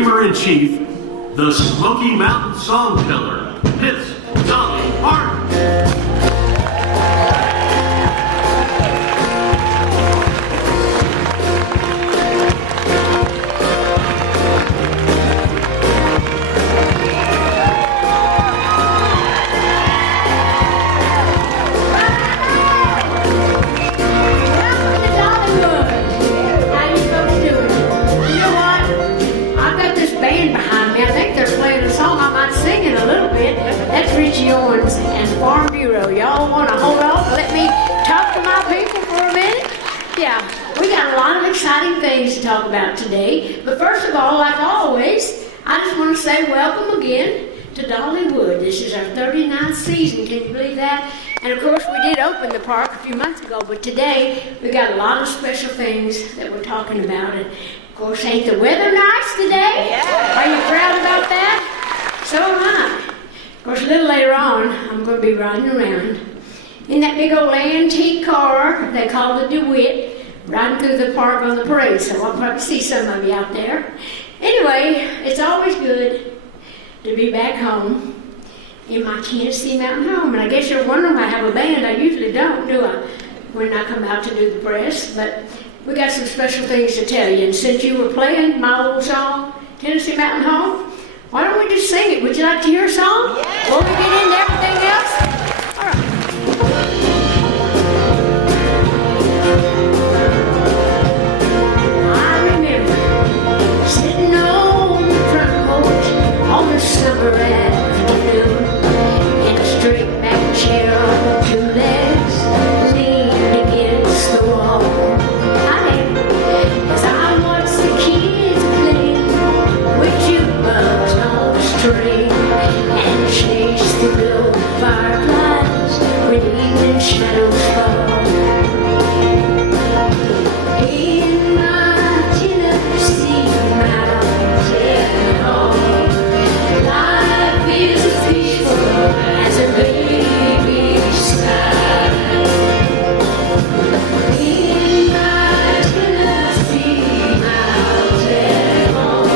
Screamer-in-Chief, the Smoky Mountain Song Killer, Miss Dolly Parton. And Farm Bureau. Y'all want to hold off and let me talk to my people for a minute? Yeah, we got a lot of exciting things to talk about today. But first of all, like always, I just want to say welcome again to Dollywood. This is our 39th season. Can you believe that? And of course, we did open the park a few months ago, but today we got a lot of special things that we're talking about. And of course, ain't the weather nice today? Yeah. Are you proud about that? So am I. Of course, a little later on, I'm going to be riding around in that big old antique car they call the DeWitt, riding through the park on the parade, so I'll probably see some of you out there. Anyway, it's always good to be back home in my Tennessee mountain home. And I guess you're wondering why I have a band. I usually don't, do I, when I come out to do the press. But we got some special things to tell you. And since you were playing my old song, Tennessee Mountain Home, why don't we just sing it? Would you like to hear a song? Yeah. Before we get into everything else? All right. I remember sitting on the front porch on the summer afternoon in a straight back chair on two legs, leaned against the wall. I did, as I watched the kids play with jukebox and chase the glow fireflies when evening shadows fall. In my Tennessee mountain home, life is as peaceful as a baby's smile. In my Tennessee mountain home,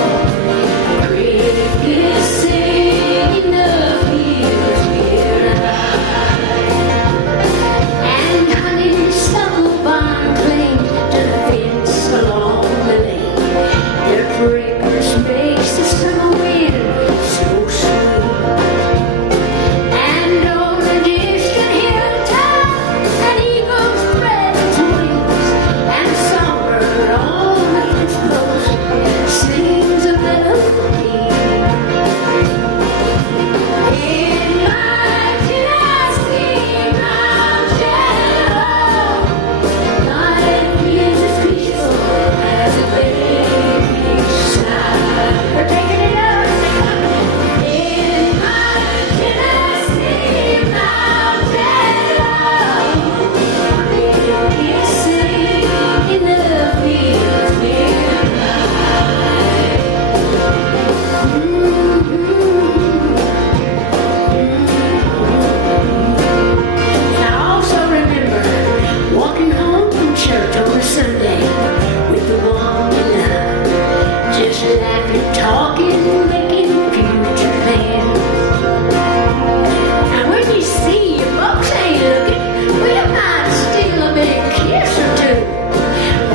crickets sing in the fields nearby, and honeysuckle vine cling to the fence along the lane. Their fragrance makes the summer wind so sweet, and on the distant hilltop an eagle's spread its wings, and a songbird on the fence post sings a melody. In my Tennessee mountain home, life is as peaceful as a baby's sigh. We're taking it up. In my Tennessee mountain home, crickets sing in the fields nearby. I also remember walking home from church on a Sunday with the one we love, just laughing, talking, making future plans. And when you see your folks ain't looking, well, you might steal a big kiss or two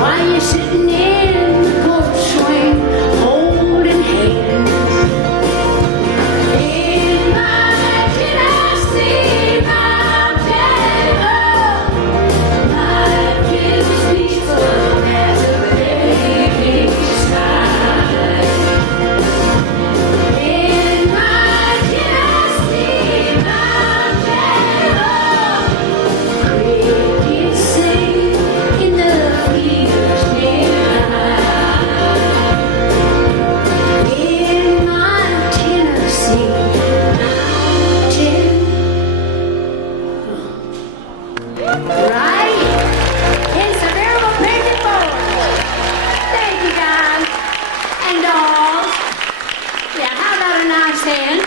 while you're sitting in the porch swing, holding hands. In my Tennessee mountain home, life is as peaceful as a baby's sigh. In my Tennessee mountain home, crickets sing in the fields nearby. In my Tennessee mountain home. Right? It's a veritable painted forward. Thank you, guys. And dolls. Yeah, how about a nice hand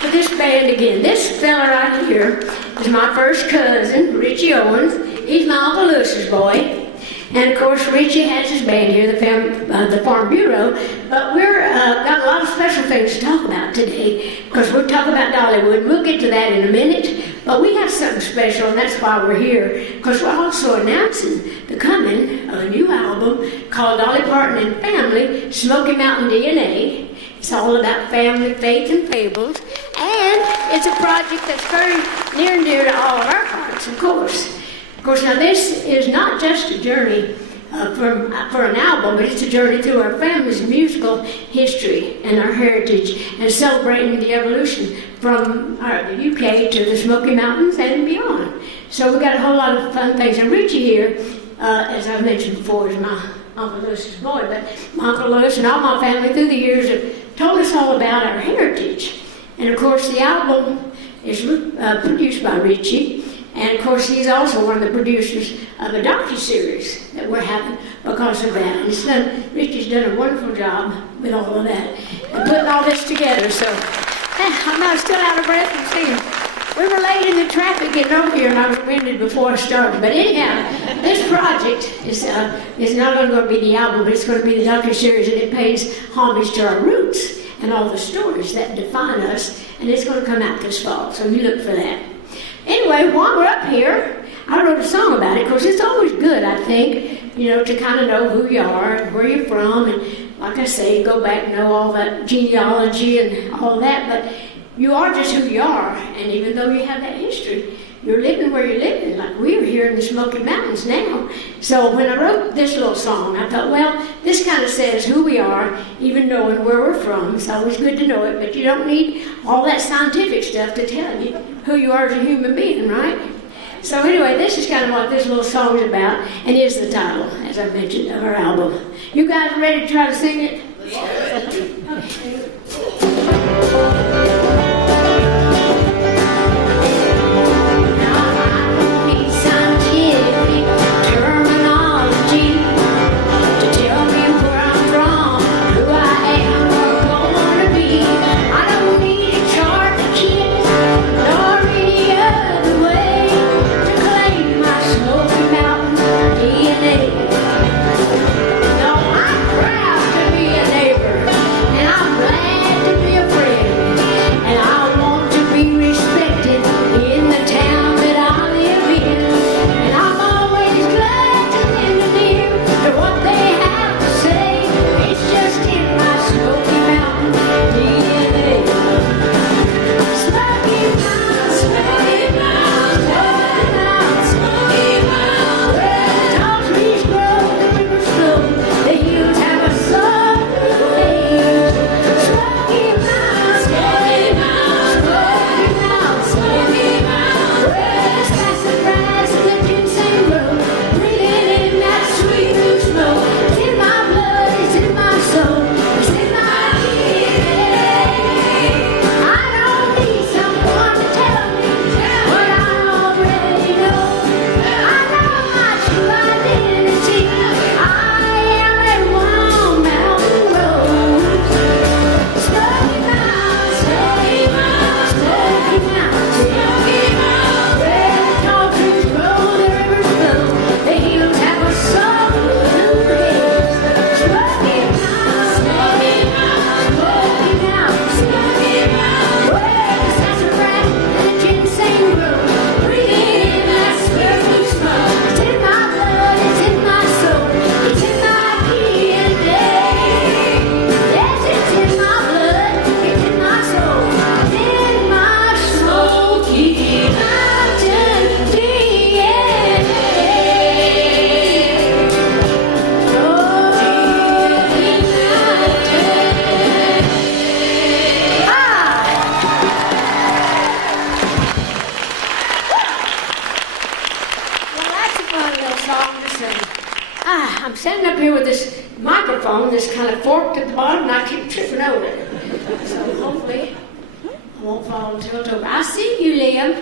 for this band again? This fella right here is my first cousin, Richie Owens. He's my Uncle Lewis's boy. And of course, Richie has his band here, the Farm Bureau. But we're got a special things to talk about today, because we're talking about Dollywood, and we'll get to that in a minute. But we have something special, and that's why we're here, because we're also announcing the coming of a new album called Dolly Parton and Family, Smoky Mountain DNA. It's all about family, faith, and fables. And it's a project that's very near and dear to all of our hearts, of course. Of course, now this is not just a journey for an album, but it's a journey through our family's musical history and our heritage, and celebrating the evolution from the UK to the Smoky Mountains and beyond. So we've got a whole lot of fun things. And Richie here, as I've mentioned before, is my Uncle Lewis's boy, but my Uncle Lewis and all my family through the years have told us all about our heritage. And of course, the album is produced by Richie. And of course, he's also one of the producers of a docu-series that we're having because of that. And Richie's done a wonderful job with all of that and putting all this together. So I'm still out of breath from seeing. We were late in the traffic getting over here, and I was winded before I started. But anyhow, this project is not only going to be the album, but it's going to be the docu-series, and it pays homage to our roots and all the stories that define us. And it's going to come out this fall, so you look for that. Anyway, while we're up here, I wrote a song about it, because it's always good, I think, to kind of know who you are and where you're from, and like I say, go back and know all that genealogy and all that, but you are just who you are, and even though you have that history, you're living where you're living, like we're here in the Smoky Mountains now. So when I wrote this little song, I thought, well, this kind of says who we are, even knowing where we're from. It's always good to know it, but you don't need all that scientific stuff to tell you who you are as a human being, right? So anyway, this is kind of what this little song is about, and is the title, as I mentioned, of our album. You guys ready to try to sing it? Okay. I'm standing up here with this microphone that's kind of forked at the bottom, and I keep tripping over it. So hopefully I won't fall until it's over. I see you, Liam.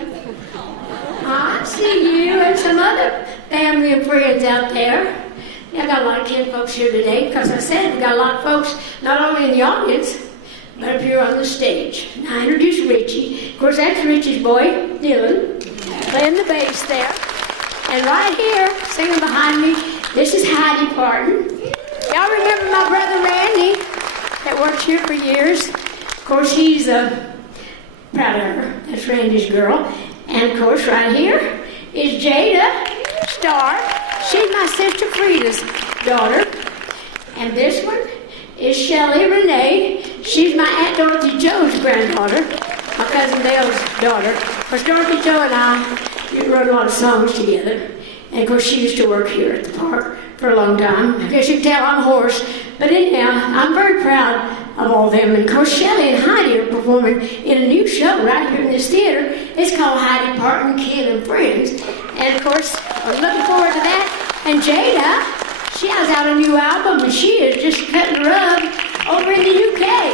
I see you and some other family and friends out there. Yeah, I got a lot of kin folks here today, because I said we got a lot of folks not only in the audience, but up here on the stage. Now I introduce Richie. Of course, that's Richie's boy, Dylan, playing the bass there. And right here, singing behind me, this is Heidi Parton. Y'all remember my brother Randy that worked here for years. Of course, he's proud of her. That's Randy's girl. And of course, right here is Jada Starr. She's my sister Frida's daughter. And this one is Shelley Renee. She's my Aunt Dorothy Joe's granddaughter, my cousin Dale's daughter. Of course, Dorothy Joe and I wrote a lot of songs together. And of course, she used to work here at the park for a long time. I guess you can tell I'm hoarse. But anyhow, I'm very proud of all of them. And of course, Shelley and Heidi are performing in a new show right here in this theater. It's called Heidi Parton, Kid and Friends. And of course, we're looking forward to that. And Jada, she has out a new album, and she is just cutting rug over in the UK.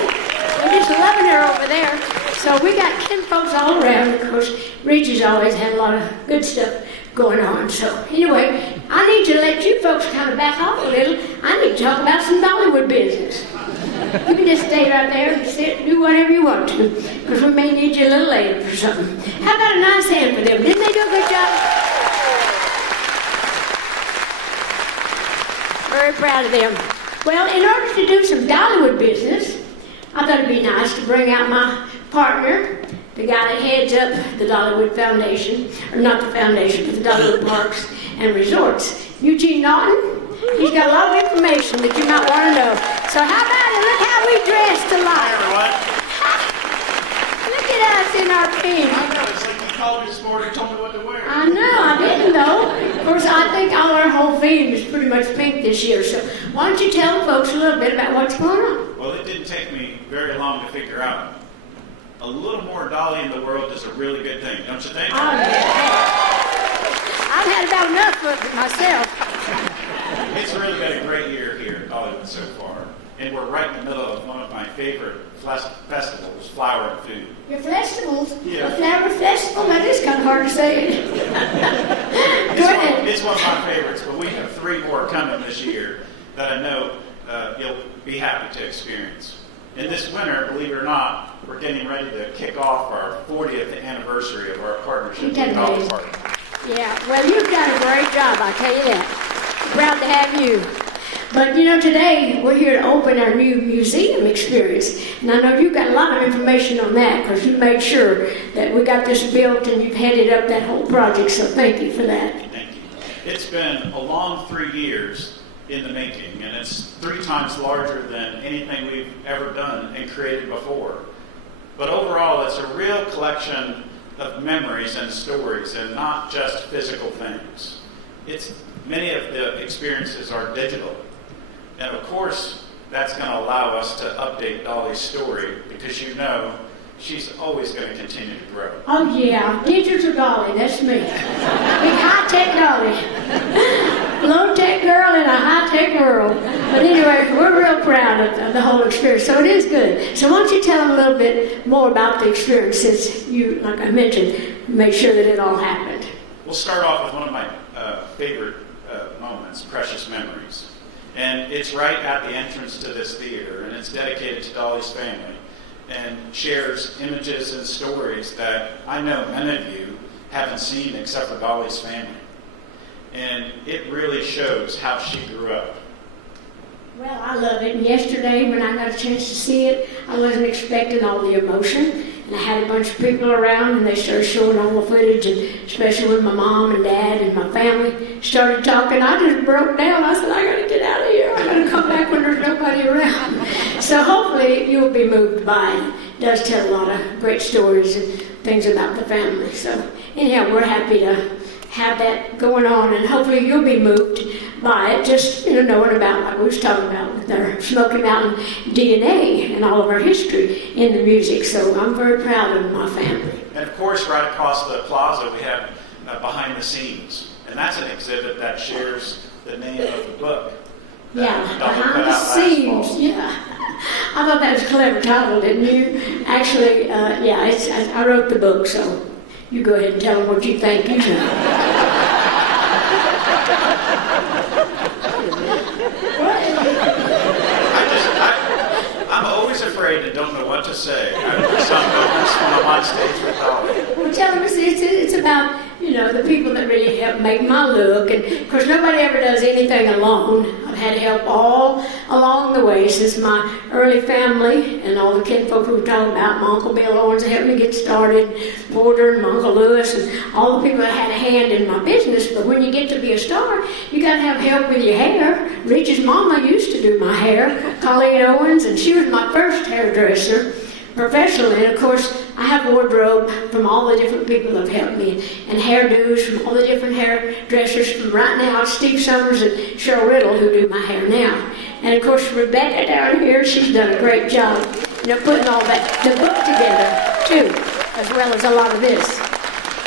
We're just loving her over there. So we got Ken folks all around. Of course, Reggie's always had a lot of good stuff going on. So anyway, I need to let you folks kind of back off a little. I need to talk about some Dollywood business. You can just stay right there and sit and do whatever you want to, because we may need you a little later for something. How about a nice hand for them? Didn't they do a good job? Very proud of them. Well, in order to do some Dollywood business, I thought it'd be nice to bring out my partner, the guy that heads up the Dollywood Foundation, or not the foundation, but the Dollywood Parks and Resorts, Eugene Naughton. He's got a lot of information that you might want to know. So how about it? Look how we dressed alike. Look at us in our pink. I know, it's like you called me this morning and told me what to wear. I know, I didn't though. Of course, I think all our whole theme is pretty much pink this year. So why don't you tell folks a little bit about what's going on? Well, it didn't take me very long to figure out. A little more Dolly in the world is a really good thing, don't you think? Oh, yeah. I've had about enough of it myself. It's really been a great year here at Dollywood so far. And we're right in the middle of one of my favorite festivals, Flower and Food. Your festivals? Yeah. A flower festival? That is kind of hard to say. Go ahead. It's one of my favorites, but we have 3 more coming this year that I know you'll be happy to experience. And this winter, believe it or not, we're getting ready to kick off our 40th anniversary of our partnership with Dolly Parton. Yeah, well, you've done a great job, I tell you that. Proud to have you. But you know, today we're here to open our new museum experience. And I know you've got a lot of information on that because you made sure that we got this built and you've headed up that whole project, so thank you for that. Thank you. It's been a long 3 years in the making, and it's 3 times larger than anything we've ever done and created before. But overall, it's a real collection of memories and stories and not just physical things. Many of the experiences are digital. And of course, that's going to allow us to update Dolly's story because you know she's always going to continue to grow. Oh yeah, digital Dolly, that's me. Big high-tech Dolly. Low-tech girl in a high-tech world. But anyway, we're real proud of the whole experience, so it is good. So why don't you tell them a little bit more about the experience since you, like I mentioned, made sure that it all happened. We'll start off with one of my favorite moments, Precious Memories. And it's right at the entrance to this theater, and it's dedicated to Dolly's family and shares images and stories that I know many of you haven't seen except for Dolly's family. And it really shows how she grew up. Well, I love it. And yesterday, when I got a chance to see it, I wasn't expecting all the emotion. And I had a bunch of people around, and they started showing all the footage, and especially when my mom and dad and my family started talking, I just broke down. I said, I got to get out of here. I got to come back when there's nobody around. So hopefully you'll be moved by it. It does tell a lot of great stories and things about the family. So anyhow, we're happy to have that going on, and hopefully you'll be moved by it, just knowing about, like we was talking about, with our Smoky Mountain DNA and all of our history in the music. So I'm very proud of my family. And of course, right across the plaza, we have Behind the Scenes, and that's an exhibit that shares the name of the book. Yeah, Behind the Scenes. Yeah, I thought that was a clever title, didn't you? Actually, I wrote the book, so you go ahead and tell them what you think. I'm always afraid and don't know what to say. I'm on stage with Dolly. Well, tell them it's about, the people that really help make my look. And, of course, nobody ever does anything alone. I I've had help all along the way since my early family and all the kinfolk we were talking about. My Uncle Bill Owens helped me get started, Porter and my Uncle Lewis, and all the people that had a hand in my business. But when you get to be a star, you got to have help with your hair. Rich's mama used to do my hair, Colleen Owens, and she was my first hairdresser professionally. And of course, I have a wardrobe from all the different people that have helped me, and hairdos from all the different hairdressers. From right now, it's Steve Summers and Cheryl Riddle who do my hair now. And of course, Rebecca down here, she's done a great job, putting all the book together too, as well as a lot of this.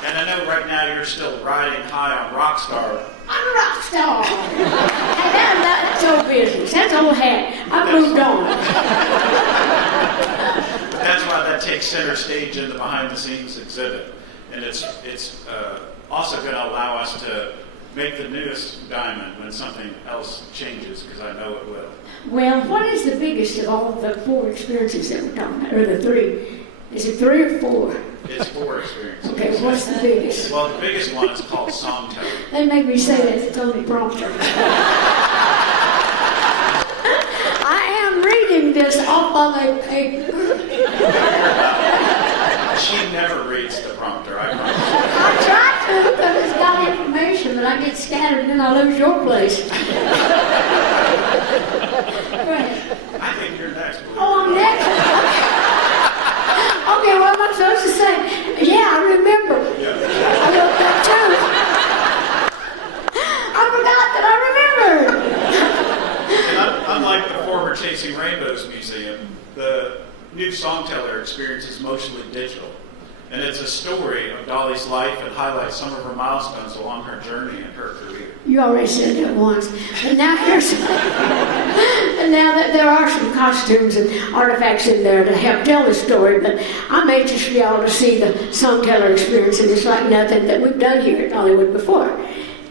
And I know right now you're still riding high on Rockstar. I'm a rock star. Hey, that's old business. That's old hat. I've moved on. That's why that takes center stage in the behind-the-scenes exhibit. And it's also going to allow us to make the newest diamond when something else changes, because I know it will. Well, what is the biggest of all of the 4 experiences that we're talking about, or the 3? Is it 3 or 4? It's 4 experiences. Okay, what's the biggest? Well, the biggest one is called songtelling. They make me say that it's only prompter. I am reading this off of a paper. She never reads the prompter, I promise. I try to, because it's got information, but I get scattered and then I lose your place. Go ahead. I think you're next. Oh, I'm next? Okay, what am I supposed to say? Yeah, I remember. Yeah. I looked up too. I forgot that I remembered. And unlike the former Chasing Rainbows Museum, the new Songteller experience is mostly digital. And it's a story of Dolly's life and highlights some of her milestones along her journey and her career. You already said that once. And now that there are some costumes and artifacts in there to help tell the story, but I'm anxious for y'all to see the Songteller experience, and it's like nothing that we've done here at Dollywood before.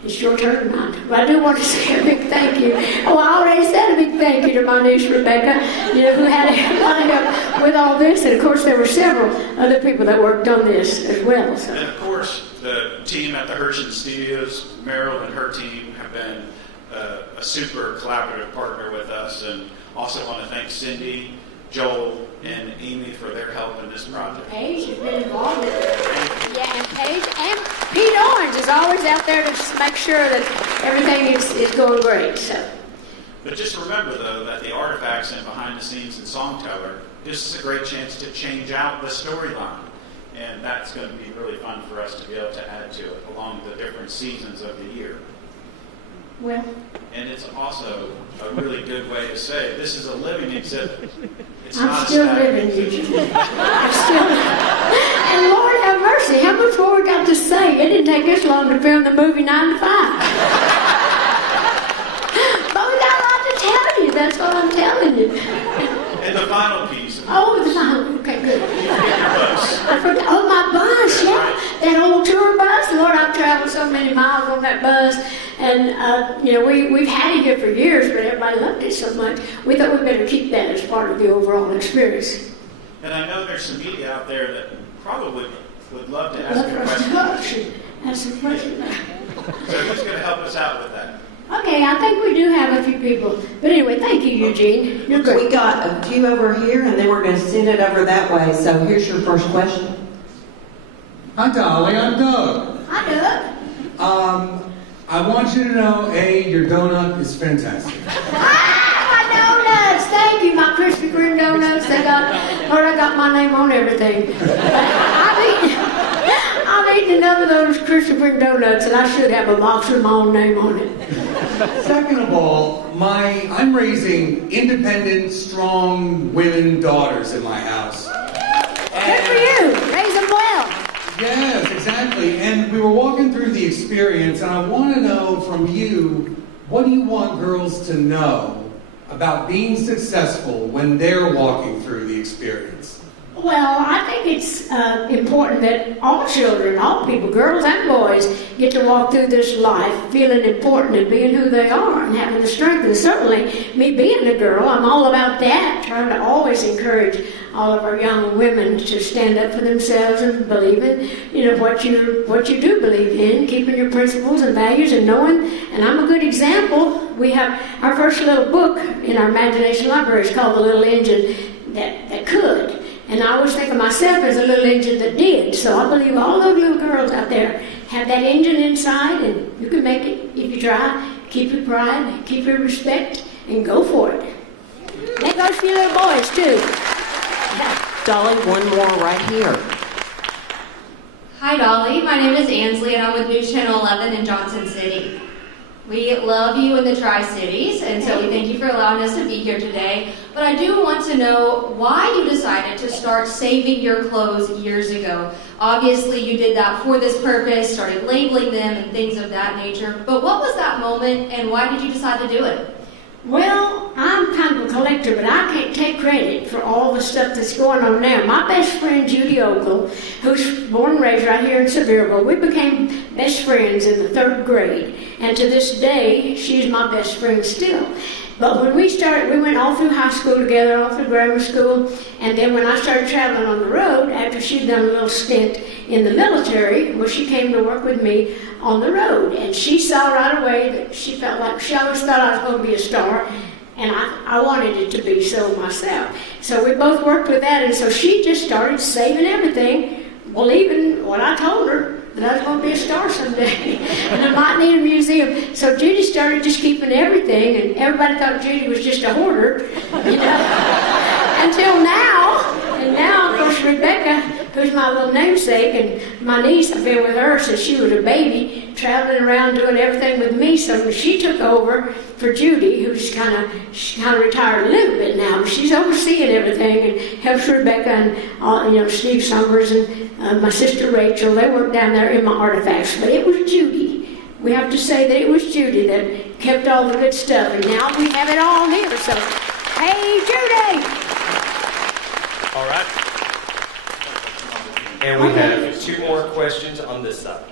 It's your turn now. But I do want to say a big thank you. Oh, I already said a big thank you to my niece Rebecca, who had a lot of help with all this. And of course, there were several other people that worked on this as well. So. And of course, the team at the Hershen Studios, Meryl and her team, have been a super collaborative partner with us. And also want to thank Cindy, Joel, and Amy for their help in this project. Paige has been involved in it. Yeah, and Paige and Pete Orange is always out there to make sure that everything is going great. So. But just remember, though, that the artifacts and behind the scenes in Songteller, this is a great chance to change out the storyline. And that's going to be really fun for us to be able to add to it along the different seasons of the year. Well. And it's also a really good way to say this is a living exhibit. It's I'm not still static. living, Eugene. I'm still. And Lord have mercy, how much more we got to say? It didn't take us long to film the movie 9 to 5. But we got a lot to tell you. That's what I'm telling you. And the final piece. Oh, the final. Okay, good. You get your bus. I forgot. Oh, my bus. Yeah, that old tour bus. Lord, I've traveled so many miles on that bus. And, we've had it here for years, but everybody loved it so much. We thought we better keep that as part of the overall experience. And I know there's some media out there that probably would love to ask Love you for a us to question. ask some questions. So who's going to help us out with that? Okay, I think we do have a few people. But anyway, thank you, Eugene. You're great. We got a few over here, and then we're going to send it over that way. So here's your first question. Hi, Dolly. I'm Doug. Hi, Doug. I want you to know, A, your donut is fantastic. My donuts! Thank you, my Krispy Kreme donuts. I got my name on everything. I've eaten enough of those Krispy Kreme donuts, and I should have a box with my own name on it. Second of all, I'm raising independent, strong women daughters in my house. Good for you. Raise them well. Yes, exactly. And we were walking through the experience, and I want to know from you, what do you want girls to know about being successful when they're walking through the experience? Well, I think it's important that all children, all people, girls and boys, get to walk through this life feeling important and being who they are and having the strength. And certainly, me being a girl, I'm all about that, trying to always encourage all of our young women to stand up for themselves and believe in, what you do believe in, keeping your principles and values and knowing. And I'm a good example. we have our first little book in our imagination library is called The Little Engine That Could. And I always think of myself as a little engine that did. So I believe all those little girls out there have that engine inside, and you can make it if you try. Keep your pride, keep your respect, and go for it. That goes for you little boys, too. Dolly, one more right here. Hi Dolly, my name is Ansley and I'm with News Channel 11 in Johnson City. We love you in the Tri-Cities, and so we thank you for allowing us to be here today. But I do want to know why you decided to start saving your clothes years ago. Obviously you did that for this purpose, started labeling them and things of that nature. But what was that moment and why did you decide to do it? Well, I'm kind of a collector, but I can't take credit for all the stuff that's going on now. My best friend, Judy Ogle, who's born and raised right here in Sevierville, we became best friends in the 3rd grade. And to this day, she's my best friend still. But when we started, we went all through high school together, all through grammar school, and then when I started traveling on the road, after she'd done a little stint in the military, well, she came to work with me on the road, and she saw right away that she felt like she always thought I was going to be a star, and I wanted it to be so myself. So we both worked with that, and so she just started saving everything, believing what I told her, that I was going to be a star someday, and I might need a museum. So Judy started just keeping everything, and everybody thought Judy was just a hoarder, you know, until now. And now, of course, Rebecca, who's my little namesake, and my niece, I've been with her since she was a baby, traveling around doing everything with me. So she took over for Judy, who's kind of retired a little bit now, but she's overseeing everything and helps Rebecca and Steve Summers and my sister Rachel. They work down there in my artifacts, but it was Judy. We have to say that it was Judy that kept all the good stuff, and now we have it all here. So, hey, Judy! All right. And we have 2 more questions on this side.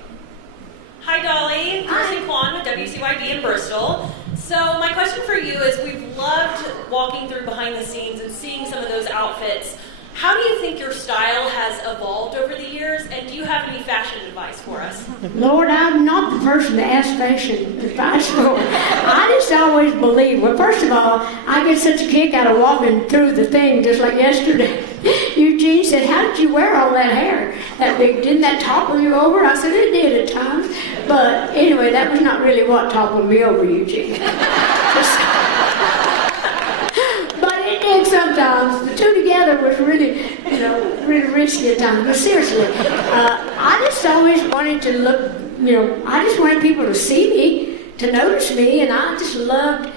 Hi, Dolly. Kirsten Kwan with WCYB in Bristol. So my question for you is, we've loved walking through behind the scenes and seeing some of those outfits. How do you think your style has evolved over the years, and do you have any fashion advice for us? Lord, I'm not the person to ask fashion advice for. I just always believe, well, first of all, I get such a kick out of walking through the thing just like yesterday. Eugene said, how did you wear all that hair? That big, didn't that topple you over? I said, it did at times. But anyway, that was not really what toppled me over, Eugene. And sometimes the two together was really, really risky at times. But seriously, I just always wanted to look, I just wanted people to see me, to notice me, and I just loved,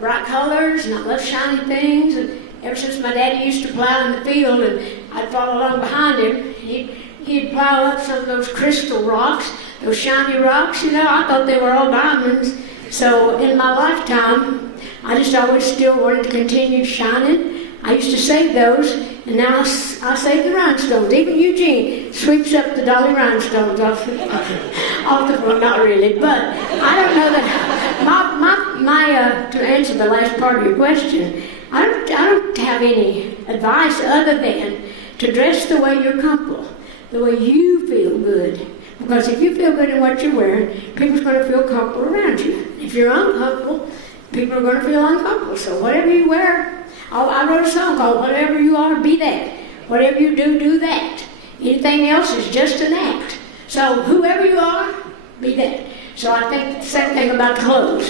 bright colors, and I loved shiny things. And ever since my daddy used to plow in the field, and I'd follow along behind him, he'd plow up some of those crystal rocks, those shiny rocks. I thought they were all diamonds. So in my lifetime, I just always still wanted to continue shining. I used to save those, and now I save the rhinestones. Even Eugene sweeps up the Dolly rhinestones off the floor. Not really, but I don't know that. To answer the last part of your question, I don't have any advice other than to dress the way you're comfortable, the way you feel good. Because if you feel good in what you're wearing, people's going to feel comfortable around you. If you're uncomfortable, people are going to feel uncomfortable. So whatever you wear, I wrote a song called Whatever You Are, Be That. Whatever you do, do that. Anything else is just an act. So whoever you are, be that. So I think the same thing about clothes.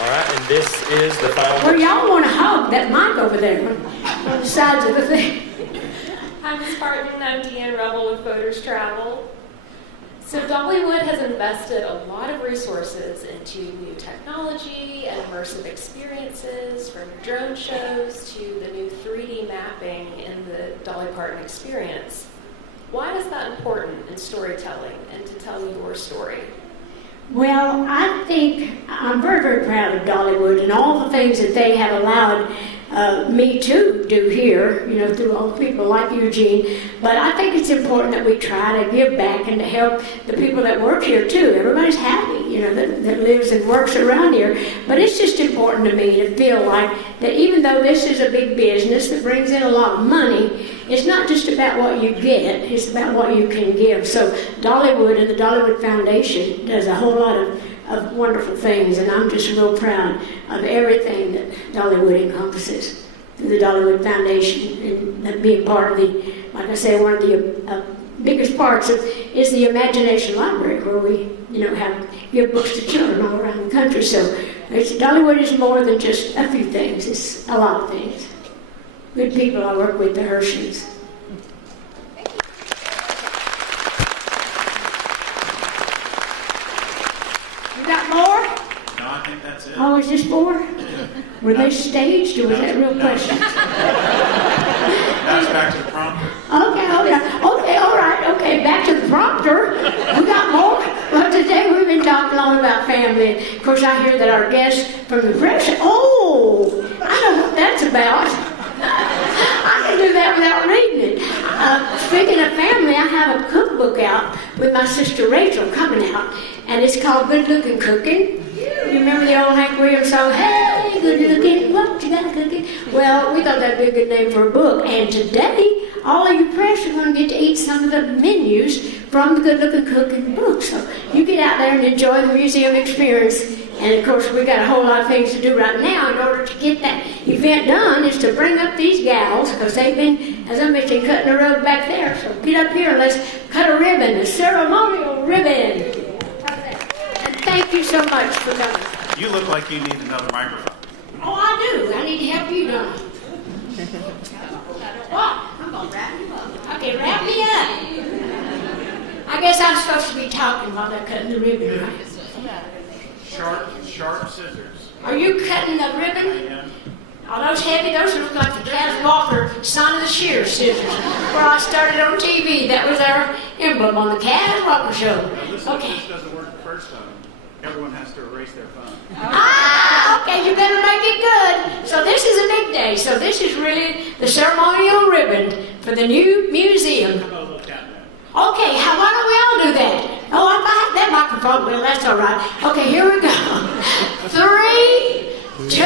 All right, and this is the final. Well, y'all want to hug that mic over there on the sides of the thing. Hi, Ms. Parton. I'm Deanne Rebel with Voters Travel. So Dollywood has invested a lot of resources into new technology and immersive experiences, from drone shows to the new 3D mapping in the Dolly Parton experience. Why is that important in storytelling and to tell your story? Well, I think I'm very, very proud of Dollywood and all the things that they have allowed me to do here, through all the people like Eugene. But I think it's important that we try to give back and to help the people that work here too. Everybody's happy, that lives and works around here. But it's just important to me to feel like that even though this is a big business that brings in a lot of money, it's not just about what you get, it's about what you can give. So Dollywood and the Dollywood Foundation does a whole lot of wonderful things, and I'm just real proud of everything that Dollywood encompasses through the Dollywood Foundation, and being part of the, like I say, one of the biggest parts is the Imagination Library, where we have give books to children all around the country. So Dollywood is more than just a few things, it's a lot of things. Good people I work with, the Hershey's. You got more? No, I think that's it. Oh, is this 4? Were they staged, or was that a real question? That's back to the prompter. Okay, all right, okay, back to the prompter. We got more? Well, today we've been talking a lot about family. Of course, I hear that our guest from the press, I know what that's about. I can do that without reading it. Speaking of family, I have a cookbook out with my sister Rachel coming out, and it's called Good Looking Cooking. You remember the old Hank Williams song, hey, good looking, what you got cooking? Well, we thought that'd be a good name for a book, and today, all of you press are going to get to eat some of the menus from the Good Looking Cooking book. So you get out there and enjoy the museum experience. And of course, we got a whole lot of things to do right now in order to get that event done, is to bring up these gals, because they've been, as I mentioned, cutting the rug back there. So get up here and let's cut a ribbon, a ceremonial ribbon. And thank you so much for coming. You look like you need another microphone. Oh, I do. I need to help you, Donna. What? I'm going to wrap you up. Okay, wrap me up. I guess I'm supposed to be talking while they're cutting the ribbon, right? Sharp scissors. Are you cutting the ribbon? Yeah. Oh, those heavy, those look like the Jazz Walker Son of the Shear scissors. Where I started on TV, that was our emblem on the Jazz Walker show. Okay. This doesn't work the first time. Everyone has to erase their phone. Okay, you better make it good. So this is a big day. So this is really the ceremonial ribbon for the new museum. Okay, why don't we all do that? Oh, I have that microphone. Well, that's all right. Okay, here we go. 3, 2,